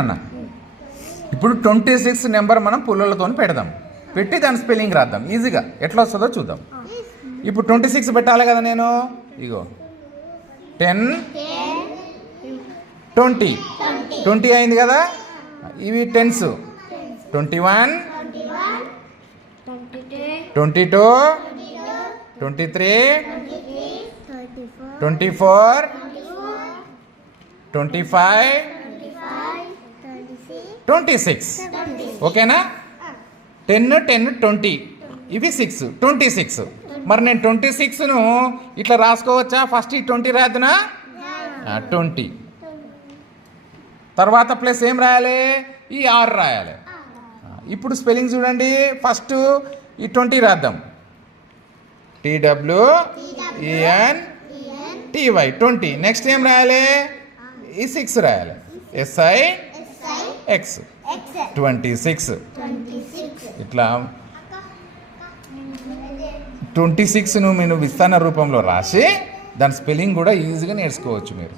అన్న ఇప్పుడు 26 నెంబర్ మనం పుల్లలతో పెడదాం, పెట్టి దాని స్పెల్లింగ్ రాద్దాం ఈజీగా. ఎట్లా వస్తుందో చూద్దాం. ఇప్పుడు 26 పెట్టాలి కదా నేను. ఇగో 10 20 20 అయింది కదా. ఇవి టెన్స్ 21 22 23 24 25 26 ఓకేనా. 10 10 20 ఇవి 6 26. మరి నేను 26ను ఇట్లా రాసుకోవచ్చా? ఫస్ట్ ఈ 20 రాదునా, 20 తర్వాత ప్లస్ ఏం రాయాలి? ఈ 6 రాయాలి. ఇప్పుడు స్పెల్లింగ్ చూడండి. ఫస్ట్ ఈ 20 రాద్దాం. TWENTY 20. నెక్స్ట్ ఏం రాయాలి? ఈ 6 రాయాలి. SIX 26. ఇట్లా 26ను మీరు విస్తరణ రూపంలో రాసి దాని స్పెల్లింగ్ కూడా ఈజీగా నేర్చుకోవచ్చు మీరు.